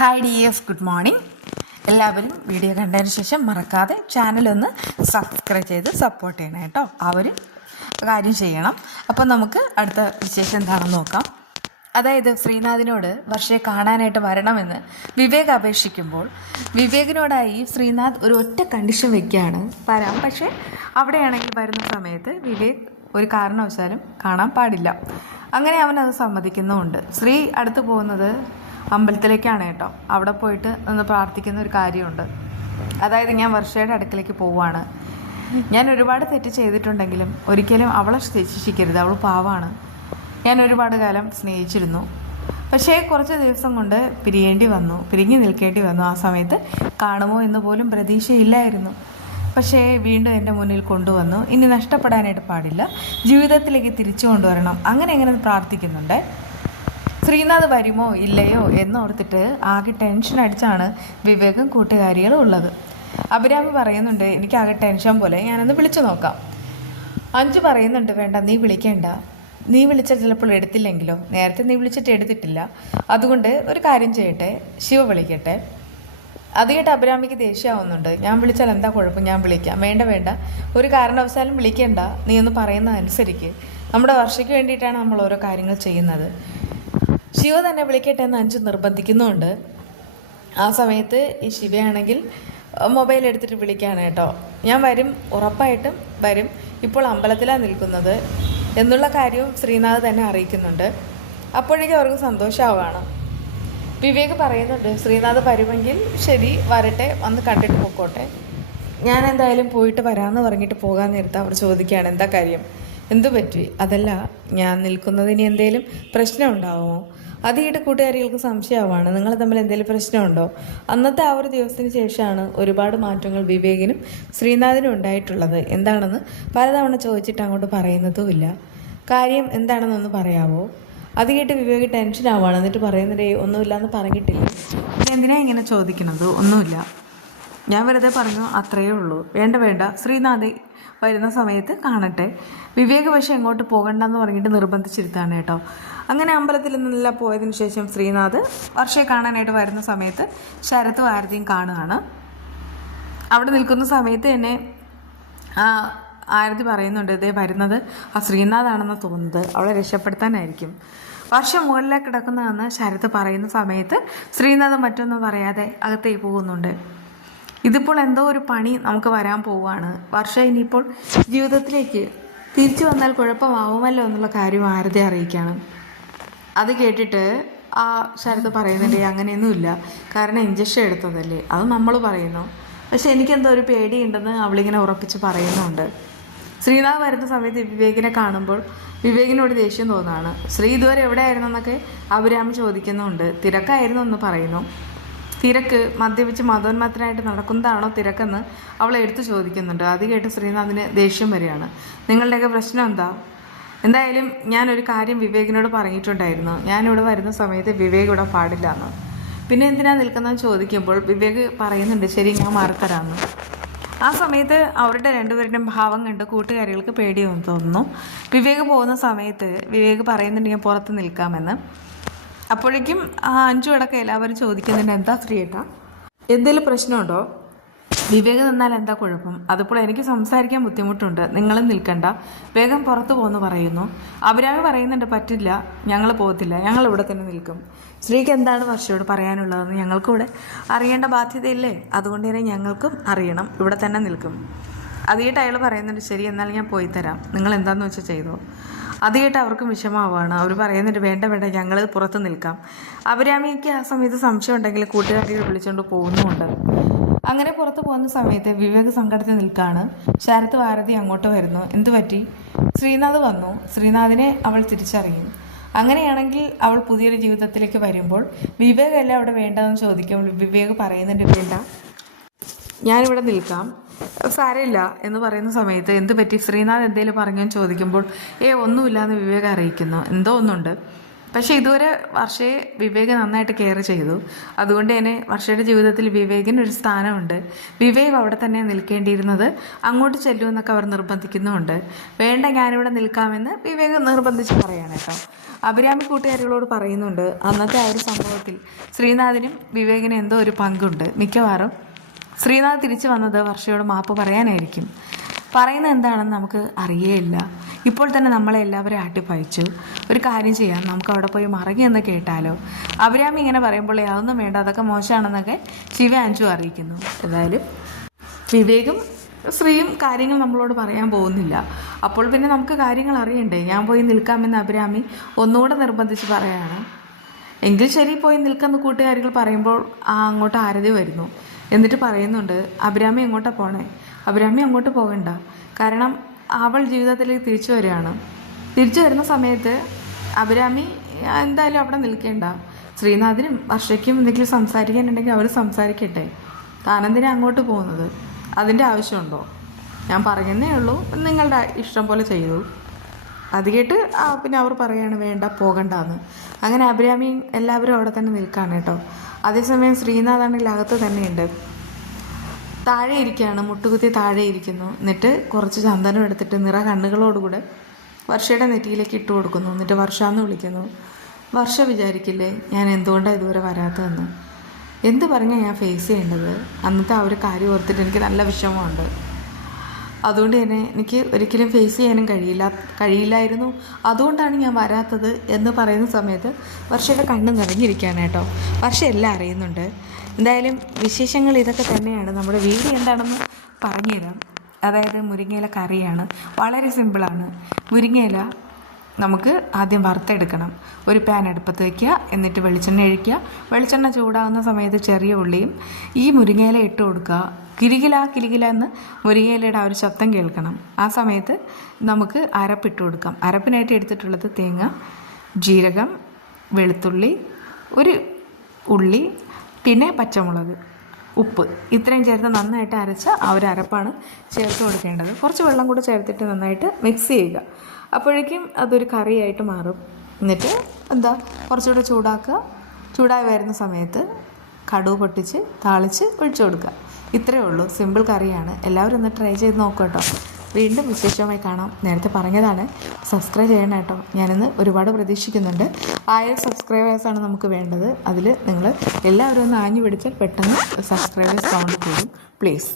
Hi dears, good morning. എല്ലാവരും video കണ്ടതിന് ശേഷം മറക്കാതെ ചാനലൊന്ന് സബ്സ്ക്രൈബ് ചെയ്ത് സപ്പോർട്ട് ചെയ്യണം കേട്ടോ. ആ ഒരു കാര്യം ചെയ്യണം. അപ്പോൾ നമുക്ക് അടുത്ത വിശേഷം എന്താണെന്ന് നോക്കാം. അതായത് ശ്രീനാഥിനോട് വർഷയെ കാണാനായിട്ട് വരണമെന്ന് വിവേക് അപേക്ഷിക്കുമ്പോൾ വിവേകിനോടായി ശ്രീനാഥ് ഒരു ഒറ്റ കണ്ടീഷൻ വെക്കുകയാണ്, വരാം, പക്ഷേ അവിടെയാണെങ്കിൽ വരുന്ന സമയത്ത് വിവേക് ഒരു കാരണവശാലും കാണാൻ പാടില്ല. അങ്ങനെ അവനത് സമ്മതിക്കുന്നുമുണ്ട്. ശ്രീ അടുത്ത് പോകുന്നത് അമ്പലത്തിലേക്കാണ് കേട്ടോ. അവിടെ പോയിട്ട് ഒന്ന് പ്രാർത്ഥിക്കുന്ന ഒരു കാര്യമുണ്ട്. അതായത് ഞാൻ വർഷയുടെ അടുക്കലേക്ക് പോവുകയാണ്. ഞാൻ ഒരുപാട് തെറ്റ് ചെയ്തിട്ടുണ്ടെങ്കിലും ഒരിക്കലും അവളെ ശിക്ഷിക്കരുത്, അവൾ പാവാണ്. ഞാൻ ഒരുപാട് കാലം സ്നേഹിച്ചിരുന്നു, പക്ഷേ കുറച്ച് ദിവസം കൊണ്ട് പിരിഞ്ഞു നിൽക്കേണ്ടി വന്നു. ആ സമയത്ത് കാണുമോ എന്ന് പോലും പ്രതീക്ഷയില്ലായിരുന്നു. പക്ഷേ വീണ്ടും എൻ്റെ മുന്നിൽ കൊണ്ടുവന്നു. ഇനി നഷ്ടപ്പെടാനായിട്ട് പാടില്ല, ജീവിതത്തിലേക്ക് തിരിച്ചു കൊണ്ടുവരണം. അങ്ങനെ പ്രാർത്ഥിക്കുന്നുണ്ട്. ശ്രീനാഥ് വരുമോ ഇല്ലയോ എന്നോർത്തിട്ട് ആകെ ടെൻഷൻ അടിച്ചാണ് വിവേകും കൂട്ടുകാരികളും ഉള്ളത്. അഭിരാമി പറയുന്നുണ്ട്, എനിക്കാകെ ടെൻഷൻ പോലെ, ഞാനൊന്ന് വിളിച്ചു നോക്കാം. അഞ്ചു പറയുന്നുണ്ട്, വേണ്ട, നീ വിളിക്കേണ്ട, നീ വിളിച്ചാൽ ചിലപ്പോൾ എടുത്തില്ലെങ്കിലോ, നേരത്തെ നീ വിളിച്ചിട്ട് എടുത്തിട്ടില്ല, അതുകൊണ്ട് ഒരു കാര്യം ചെയ്യട്ടെ, ശിവ വിളിക്കട്ടെ. അത് കേട്ട് അഭിരാമിക്ക് ദേഷ്യമാവുന്നുണ്ട്. ഞാൻ വിളിച്ചാൽ എന്താ കുഴപ്പം, ഞാൻ വിളിക്കാം. വേണ്ട, ഒരു കാരണവശാലും വിളിക്കേണ്ട, നീ ഒന്ന് പറയുന്നതനുസരിക്ക്. നമ്മുടെ വർഷയ്ക്ക് വേണ്ടിയിട്ടാണ് നമ്മൾ ഓരോ കാര്യങ്ങൾ ചെയ്യുന്നത്. ശിവ തന്നെ വിളിക്കട്ടെ എന്ന് അഞ്ചു നിർബന്ധിക്കുന്നുണ്ട്. ആ സമയത്ത് ഈ ശിവയാണെങ്കിൽ മൊബൈൽ എടുത്തിട്ട് വിളിക്കുകയാണ് കേട്ടോ. ഞാൻ വരും, ഉറപ്പായിട്ടും വരും, ഇപ്പോൾ അമ്പലത്തിലാണ് നിൽക്കുന്നത് എന്നുള്ള കാര്യവും ശ്രീനാഥ് തന്നെ അറിയിക്കുന്നുണ്ട്. അപ്പോഴേക്കും അവർക്ക് സന്തോഷമാവുകയാണ്. വിവേക് പറയുന്നുണ്ട്, ശ്രീനാഥ് വരുമെങ്കിൽ ശരി, വരട്ടെ, വന്ന് കണ്ടിട്ട് പോയിക്കോട്ടെ. ഞാൻ എന്തായാലും പോയിട്ട് വരാമെന്ന് പറഞ്ഞിട്ട് പോകാൻ നേരത്തെ അവർ ചോദിക്കുകയാണ്, എന്താ കാര്യം, എന്തു പറ്റി? അതല്ല, ഞാൻ നിൽക്കുന്നതിന് എന്തെങ്കിലും പ്രശ്നം ഉണ്ടാവുമോ? അത് കേട്ട് കൂട്ടുകാരികൾക്ക് സംശയമാവാണ്, നിങ്ങൾ തമ്മിൽ എന്തെങ്കിലും പ്രശ്നമുണ്ടോ? അന്നത്തെ ആ ഒരു ദിവസത്തിന് ശേഷമാണ് ഒരുപാട് മാറ്റങ്ങൾ വിവേകിനും ശ്രീനാഥിനും ഉണ്ടായിട്ടുള്ളത്. എന്താണെന്ന് പലതവണ ചോദിച്ചിട്ട് അങ്ങോട്ട് പറയുന്നതുമില്ല. കാര്യം എന്താണെന്നൊന്ന് പറയാമോ? അത് കേട്ട് വിവേക് ടെൻഷനാവാണ്. എന്നിട്ട് പറയുന്നത്, ഒന്നുമില്ലയെന്ന് പറഞ്ഞിട്ടില്ല, എന്തിനാ ഇങ്ങനെ ചോദിക്കണത്? ഒന്നുമില്ല, ഞാൻ വെറുതെ പറഞ്ഞു, അത്രയേ ഉള്ളൂ. വേണ്ട, ശ്രീനാഥ് വരുന്ന സമയത്ത് കാണട്ടെ. വിവേക് പക്ഷേ എങ്ങോട്ട് പോകണ്ടെന്ന് പറഞ്ഞിട്ട് നിർബന്ധിച്ചിരുത്താണ് കേട്ടോ. അങ്ങനെ അമ്പലത്തിൽ നിന്നെല്ലാം പോയതിനു ശേഷം ശ്രീനാഥ് വർഷയെ കാണാനായിട്ട് വരുന്ന സമയത്ത് ശരത്തും ആരതിയും കാണുകയാണ്. അവിടെ നിൽക്കുന്ന സമയത്ത് തന്നെ ആരതി പറയുന്നുണ്ട്, ഇതേ വരുന്നത് ആ ശ്രീനാഥാണെന്ന് തോന്നുന്നത്, അവളെ രക്ഷപ്പെടുത്താനായിരിക്കും. വർഷം മുകളിലേക്ക് കിടക്കുന്നതെന്ന് ശരത്ത് പറയുന്ന സമയത്ത് ശ്രീനാഥ് മറ്റൊന്നും പറയാതെ അകത്തേക്ക് പോകുന്നുണ്ട്. ഇതിപ്പോൾ എന്തോ ഒരു പണി നമുക്ക് വരാൻ പോവുകയാണ്. വർഷ ഇനിയിപ്പോൾ ജീവിതത്തിലേക്ക് തിരിച്ചു വന്നാൽ കുഴപ്പമാവുമല്ലോ എന്നുള്ള കാര്യം ആരതി അറിയിക്കുകയാണ്. അത് കേട്ടിട്ട് ആ ശരത്ത് പറയുന്നുണ്ട്, അങ്ങനെയൊന്നുമില്ല, കാരണം ഇഞ്ചക്ഷൻ എടുത്തതല്ലേ, അത് നമ്മൾ പറയുന്നു, പക്ഷെ എനിക്കെന്തോ ഒരു പേടിയുണ്ടെന്ന് അവളിങ്ങനെ ഉറപ്പിച്ച് പറയുന്നുണ്ട്. ശ്രീനാഥ് വരുന്ന സമയത്ത് വിവേകിനെ കാണുമ്പോൾ വിവേകിനോട് ദേഷ്യം തോന്നുകയാണ്. ശ്രീ ഇതുവരെ എവിടെയായിരുന്നെന്നൊക്കെ അഭിരാമി ചോദിക്കുന്നുണ്ട്. തിരക്കായിരുന്നു എന്ന് പറയുന്നു. തിരക്ക്, മദ്യപിച്ച് മതോന്മത്തനായിട്ട് നടക്കുന്നതാണോ തിരക്കെന്ന് അവൾ എടുത്തു ചോദിക്കുന്നുണ്ട്. അത് കേട്ട് ശ്രീനാഥിന് ദേഷ്യം വരികയാണ്. നിങ്ങളുടെയൊക്കെ പ്രശ്നം എന്താ? എന്തായാലും ഞാനൊരു കാര്യം വിവേകിനോട് പറഞ്ഞിട്ടുണ്ടായിരുന്നു, ഞാനിവിടെ വരുന്ന സമയത്ത് വിവേക് ഇവിടെ പാടില്ല എന്ന്. പിന്നെ എന്തിനാ നിൽക്കുന്നതെന്ന് ചോദിക്കുമ്പോൾ വിവേക് പറയുന്നുണ്ട്, ശരി, ഞാൻ മാറിത്തരാമെന്ന്. ആ സമയത്ത് അവരുടെ രണ്ടുപേരുടെയും ഭാവം കണ്ട് കൂട്ടുകാരികൾക്ക് പേടിയൊന്നും തോന്നുന്നു. വിവേക് പോകുന്ന സമയത്ത് വിവേക് പറയുന്നുണ്ട്, ഞാൻ പുറത്ത് നിൽക്കാമെന്ന്. അപ്പോഴേക്കും അഞ്ചു അടക്കം എല്ലാവരും ചോദിക്കുന്നുണ്ട്, എന്താ ശ്രീയേട്ടാ, എന്തെങ്കിലും പ്രശ്നമുണ്ടോ? വിവേക് നിന്നാൽ എന്താ കുഴപ്പം? അതിപ്പോൾ എനിക്ക് സംസാരിക്കാൻ ബുദ്ധിമുട്ടുണ്ട്, നിങ്ങളും നിൽക്കണ്ട, വേഗം പുറത്തു പോകുന്നു പറയുന്നു. അഭിരാമി പറയുന്നുണ്ട്, പറ്റില്ല, ഞങ്ങൾ പോകത്തില്ല, ഞങ്ങൾ ഇവിടെ തന്നെ നിൽക്കും. ശ്രീക്ക് എന്താണ് വർഷയോട് പറയാനുള്ളതെന്ന് ഞങ്ങൾക്കിവിടെ അറിയേണ്ട ബാധ്യതയില്ലേ, അതുകൊണ്ട് തന്നെ ഞങ്ങൾക്കും അറിയണം, ഇവിടെ തന്നെ നിൽക്കും. അത് കേട്ട് അയാൾ പറയുന്നുണ്ട്, ശരി, എന്നാൽ ഞാൻ പോയി തരാം, നിങ്ങൾ എന്താണെന്ന് വെച്ചാൽ ചെയ്തോ. അത് കേട്ട് അവർക്കും വിഷമാവുകയാണ്. അവർ പറയുന്നുണ്ട്, വേണ്ട, ഞങ്ങൾ പുറത്ത് നിൽക്കാം. അഭിരാമിക്ക് ആ സമയത്ത് സംശയം ഉണ്ടെങ്കിൽ കൂട്ടുകാരികൾ വിളിച്ചുകൊണ്ട് പോകുന്നുമുണ്ട്. അങ്ങനെ പുറത്ത് പോകുന്ന സമയത്ത് വിവേക് സങ്കടത്തിൽ നിൽക്കുകയാണ്. ശരത്ത് ഭാരതി അങ്ങോട്ട് വരുന്നു. എന്തു പറ്റി? ശ്രീനാഥ് വന്നു. ശ്രീനാഥിനെ അവൾ തിരിച്ചറിയും. അങ്ങനെയാണെങ്കിൽ അവൾ പുതിയൊരു ജീവിതത്തിലേക്ക് വരുമ്പോൾ വിവേക് അല്ലേ അവിടെ വേണ്ടതെന്ന് ചോദിക്കുമ്പോൾ വിവേക് പറയുന്നുണ്ട്, വേണ്ട, ഞാനിവിടെ നിൽക്കാം, സാരമില്ല എന്ന് പറയുന്ന സമയത്ത് എന്ത് പറ്റി, ശ്രീനാഥ് എന്തേലും പറഞ്ഞെന്ന് ചോദിക്കുമ്പോൾ ഒന്നുമില്ല എന്ന് വിവേക് അറിയിക്കുന്നു. എന്തോ ഒന്നുണ്ട്. പക്ഷേ ഇതുവരെ വർഷയെ വിവേക് നന്നായിട്ട് കെയർ ചെയ്തു. അതുകൊണ്ട് തന്നെ വർഷയുടെ ജീവിതത്തിൽ വിവേകിന് ഒരു സ്ഥാനമുണ്ട്. വിവേക് അവിടെ തന്നെ നിൽക്കേണ്ടിയിരുന്നത്, അങ്ങോട്ട് ചെല്ലുമെന്നൊക്കെ അവർ നിർബന്ധിക്കുന്നുമുണ്ട്. വേണ്ട, ഞാനിവിടെ നിൽക്കാമെന്ന് വിവേക് നിർബന്ധിച്ച് പറയാണ് കേട്ടോ. അഭിരാമി കൂട്ടുകാരികളോട് പറയുന്നുണ്ട്, അന്നത്തെ ആ ഒരു സംഭവത്തിൽ ശ്രീനാഥിനും വിവേകിനും എന്തോ ഒരു പങ്കുണ്ട്. മിക്കവാറും ശ്രീനാഥ് തിരിച്ചു വന്നത് വർഷയോട് മാപ്പ് പറയാനായിരിക്കും. പറയുന്നത് എന്താണെന്ന് നമുക്ക് അറിയേയില്ല. ഇപ്പോൾ തന്നെ നമ്മളെ എല്ലാവരും ആട്ടിപ്പായിച്ചു. ഒരു കാര്യം ചെയ്യാം, നമുക്ക് അവിടെ പോയി മറങ്ങിയെന്ന് കേട്ടാലോ. അഭിരാമി ഇങ്ങനെ പറയുമ്പോൾ അതൊന്നും വേണ്ട, അതൊക്കെ മോശമാണെന്നൊക്കെ ശിവ അഞ്ചു അറിയിക്കുന്നു. ഏതായാലും വിവേകും ശ്രീയും കാര്യങ്ങൾ നമ്മളോട് പറയാൻ പോകുന്നില്ല. അപ്പോൾ പിന്നെ നമുക്ക് കാര്യങ്ങൾ അറിയണ്ടേ. ഞാൻ പോയി നിൽക്കാമെന്ന് അഭിരാമി ഒന്നുകൂടെ നിർബന്ധിച്ച് പറയാണ്. എങ്കിൽ ശരി, പോയി നിൽക്കുന്ന കൂട്ടുകാരികൾ പറയുമ്പോൾ അങ്ങോട്ട് ആരതി വരുന്നു. എന്നിട്ട് പറയുന്നുണ്ട്, അഭിരാമി എങ്ങോട്ടാണ് പോണേ? അഭിരാമി അങ്ങോട്ട് പോകണ്ട, കാരണം അവൾ ജീവിതത്തിലേക്ക് തിരിച്ചു വരികയാണ്. തിരിച്ചു വരുന്ന സമയത്ത് അഭിരാമി എന്തായാലും അവിടെ നിൽക്കേണ്ട. ശ്രീനാഥിനും വർഷയ്ക്കും എന്തെങ്കിലും സംസാരിക്കാനുണ്ടെങ്കിൽ അവർ സംസാരിക്കട്ടെ. താനെന്തിനാ അങ്ങോട്ട് പോകുന്നത്? അതിൻ്റെ ആവശ്യമുണ്ടോ? ഞാൻ പറയുന്നേ ഉള്ളൂ, നിങ്ങളുടെ ഇഷ്ടം പോലെ ചെയ്തു. അത് കേട്ട് പിന്നെ അവർ പറയാണ് വേണ്ട, പോകണ്ടെന്ന്. അങ്ങനെ അഭിരാമിയും എല്ലാവരും അവിടെ തന്നെ നിൽക്കുകയാണ് കേട്ടോ. അതേസമയം ശ്രീനാഥാണെങ്കിൽ അകത്ത് തന്നെയുണ്ട്. താഴെ ഇരിക്കുകയാണ്, മുട്ടുകുത്തി താഴെ ഇരിക്കുന്നു. എന്നിട്ട് കുറച്ച് ചന്ദനം എടുത്തിട്ട് നിറ കണ്ണുകളോടുകൂടെ വർഷയുടെ നെറ്റിയിലേക്ക് ഇട്ട് കൊടുക്കുന്നു. എന്നിട്ട് വർഷ എന്ന് വിളിക്കുന്നു. വർഷ വിചാരിക്കില്ലേ ഞാൻ എന്തുകൊണ്ടാണ് ഇതുവരെ വരാത്തതെന്ന്? എന്ത് പറഞ്ഞാൽ ഞാൻ ഫേസ് ചെയ്യേണ്ടത്? അന്നത്തെ ആ ഒരു കാര്യം ഓർത്തിട്ട് എനിക്ക് നല്ല വിഷമമുണ്ട്. അതുകൊണ്ട് തന്നെ എനിക്ക് ഒരിക്കലും ഫേസ് ചെയ്യാനും കഴിയില്ലായിരുന്നു. അതുകൊണ്ടാണ് ഞാൻ വരാത്തത് എന്ന് പറയുന്ന സമയത്ത് വർഷയുടെ കണ്ണ് നിറഞ്ഞിരിക്കുകയാണ് കേട്ടോ. വർഷ എല്ലാം അറിയുന്നുണ്ട്. എന്തായാലും വിശേഷങ്ങൾ ഇതൊക്കെ തന്നെയാണ്. നമ്മുടെ വീഡിയോ എന്താണെന്ന് പറഞ്ഞുതരാം. അതായത് മുരിങ്ങയില കറിയാണ്. വളരെ സിമ്പിളാണ്. മുരിങ്ങയില നമുക്ക് ആദ്യം വറുത്തെടുക്കണം. ഒരു പാൻ അടുപ്പത്ത് വയ്ക്കുക, എന്നിട്ട് വെളിച്ചെണ്ണ ഒഴിക്കുക. വെളിച്ചെണ്ണ ചൂടാകുന്ന സമയത്ത് ചെറിയ ഉള്ളിയും ഈ മുരിങ്ങയില ഇട്ട് കൊടുക്കുക. കിലുകില എന്ന് മുരിങ്ങയിലയുടെ ആ ഒരു ശബ്ദം കേൾക്കണം. ആ സമയത്ത് നമുക്ക് അരപ്പിട്ട് കൊടുക്കാം. അരപ്പിനായിട്ട് എടുത്തിട്ടുള്ളത് തേങ്ങ, ജീരകം, വെളുത്തുള്ളി, ഒരു ഉള്ളി, പിന്നെ പച്ചമുളക്, ഉപ്പ്, ഇത്രയും ചേർത്ത് നന്നായിട്ട് അരച്ച ആ ഒരു അരപ്പാണ് ചേർത്ത് കൊടുക്കേണ്ടത്. കുറച്ച് വെള്ളം കൂടെ ചേർത്തിട്ട് നന്നായിട്ട് മിക്സ് ചെയ്യുക. അപ്പോഴേക്കും അതൊരു കറിയായിട്ട് മാറും. എന്നിട്ട് കുറച്ചുകൂടെ ചൂടാക്കുക. ചൂടായി വരുന്ന സമയത്ത് കടുക് പൊട്ടിച്ച് താളിച്ച് ഒഴിച്ചു കൊടുക്കുക. ഇത്രയേ ഉള്ളൂ. സിമ്പിൾ കറിയാണ്. എല്ലാവരും ഒന്ന് ട്രൈ ചെയ്ത് നോക്കുക കേട്ടോ. വീണ്ടും വിശേഷമായി കാണാം. നേരത്തെ പറഞ്ഞതാണ്, സബ്സ്ക്രൈബ് ചെയ്യണം കേട്ടോ. ഞാനിന്ന് ഒരുപാട് പ്രതീക്ഷിക്കുന്നുണ്ട്. 1000 സബ്സ്ക്രൈബേഴ്സാണ് നമുക്ക് വേണ്ടത്. അതിൽ നിങ്ങൾ എല്ലാവരും ഒന്ന് ആഞ്ഞു പിടിച്ചാൽ പെട്ടെന്ന് സബ്സ്ക്രൈബേഴ്സ് കൗണ്ട് കൂടും. പ്ലീസ്.